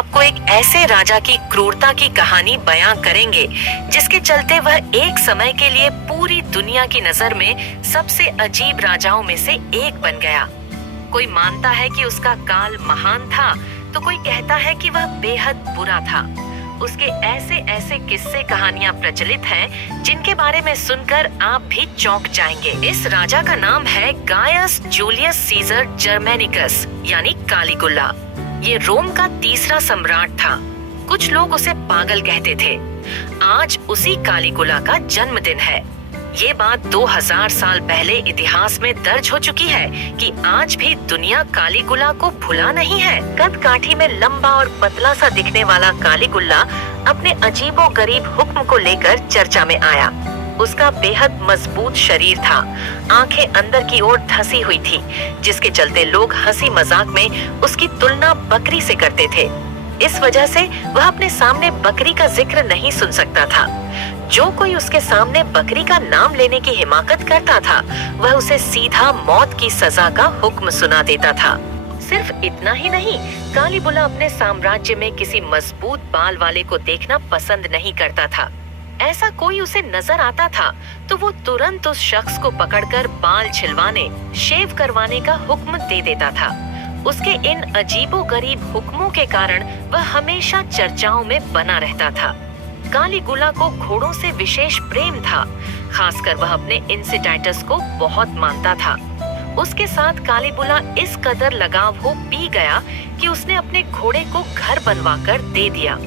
आपको एक ऐसे राजा की क्रूरता की कहानी बयां करेंगे जिसके चलते वह एक समय के लिए पूरी दुनिया की नजर में सबसे अजीब राजाओं में से एक बन गया। कोई मानता है कि उसका काल महान था, तो कोई कहता है कि वह बेहद बुरा था। उसके ऐसे ऐसे किस्से कहानियां प्रचलित हैं जिनके बारे में सुनकर आप भी चौंक जाएंगे। इस राजा का नाम है गायस जूलियस सीजर जर्मेनिकस यानी कालीगुला। ये रोम का तीसरा सम्राट था। कुछ लोग उसे पागल कहते थे। आज उसी कालीगुला का जन्मदिन है। ये बात 2000 साल पहले इतिहास में दर्ज हो चुकी है कि आज भी दुनिया कालीगुला को भुला नहीं है। कद काठी में लंबा और पतला सा दिखने वाला कालीगुला अपने अजीबो गरीब हुक्म को लेकर चर्चा में आया। उसका बेहद मजबूत शरीर था, आंखें अंदर की ओर धंसी हुई थी, जिसके चलते लोग हंसी मजाक में उसकी तुलना बकरी से करते थे। इस वजह से वह अपने सामने बकरी का जिक्र नहीं सुन सकता था। जो कोई उसके सामने बकरी का नाम लेने की हिमाकत करता था, वह उसे सीधा मौत की सजा का हुक्म सुना देता था। सिर्फ इतना ही नहीं, कालीगुला अपने साम्राज्य में किसी मजबूत बाल वाले को देखना पसंद नहीं करता था। ऐसा कोई उसे नजर आता था तो वो तुरंत उस शख्स को पकड़कर बाल छिलवाने, शेव करवाने का हुक्म दे देता था। उसके इन अजीबोगरीब हुक्मों के कारण वह हमेशा चर्चाओं में बना रहता था। कालीगुला को घोड़ों से विशेष प्रेम था, खासकर वह अपने इंसिटाइटस को बहुत मानता था। उसके साथ कालीगुला इस कदर लगाव हो पी गया कि उसने अपने घोड़े को घर बनवाकर दे दिया।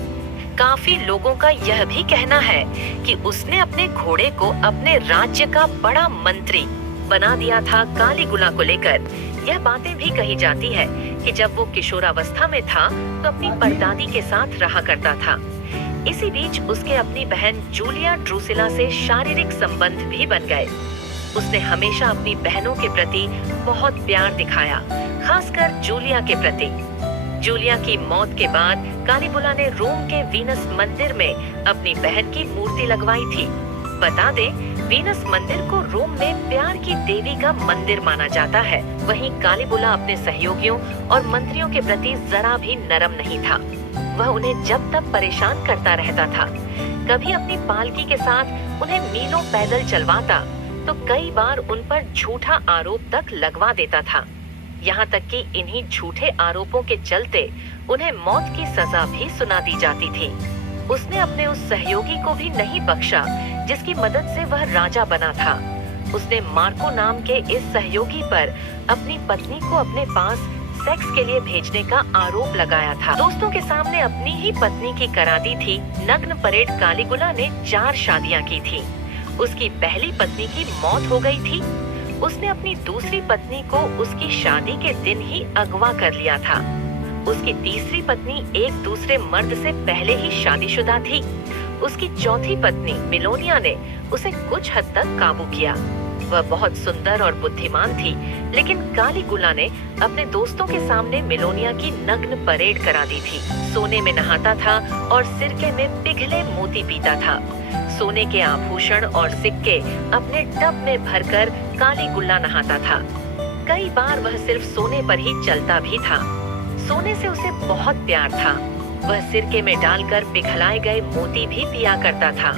काफी लोगों का यह भी कहना है कि उसने अपने घोड़े को अपने राज्य का बड़ा मंत्री बना दिया था। कालीगुला को लेकर यह बातें भी कही जाती है कि जब वो किशोरावस्था में था तो अपनी परदादी के साथ रहा करता था। इसी बीच उसके अपनी बहन जूलिया ड्रूसिला से शारीरिक संबंध भी बन गए। उसने हमेशा अपनी बहनों के प्रति बहुत प्यार दिखाया, खासकर जूलिया के प्रति। जूलिया की मौत के बाद कालीगुला ने रोम के वीनस मंदिर में अपनी बहन की मूर्ति लगवाई थी। बता दें, वीनस मंदिर को रोम में प्यार की देवी का मंदिर माना जाता है। वहीं कालीगुला अपने सहयोगियों और मंत्रियों के प्रति जरा भी नरम नहीं था। वह उन्हें जब तक परेशान करता रहता था। कभी अपनी पालकी के साथ उन्हें मीलों पैदल चलवाता तो कई बार उन पर झूठा आरोप तक लगवा देता था। यहाँ तक कि इन्हीं झूठे आरोपों के चलते उन्हें मौत की सजा भी सुना दी जाती थी। उसने अपने उस सहयोगी को भी नहीं बख्शा जिसकी मदद से वह राजा बना था। उसने मार्को नाम के इस सहयोगी पर अपनी पत्नी को अपने पास सेक्स के लिए भेजने का आरोप लगाया था। दोस्तों के सामने अपनी ही पत्नी की करा दी थी नग्न परेड। कालीगुला ने 4 शादियां की थी। उसकी पहली पत्नी की मौत हो गई थी। उसने अपनी दूसरी पत्नी को उसकी शादी के दिन ही अगवा कर लिया था। उसकी तीसरी पत्नी एक दूसरे मर्द से पहले ही शादीशुदा थी। उसकी चौथी पत्नी मिलोनिया ने उसे कुछ हद तक काबू किया। वह बहुत सुंदर और बुद्धिमान थी, लेकिन कालीगुला ने अपने दोस्तों के सामने मिलोनिया की नग्न परेड करा दी थी। सोने में नहाता था और सिरके में पिघले मोती पीता था। सोने के आभूषण और सिक्के अपने टब में भरकर कालीगुला नहाता था। कई बार वह सिर्फ सोने पर ही चलता भी था। सोने से उसे बहुत प्यार था। वह सिरके में डालकर पिघलाए गए मोती भी पिया करता था।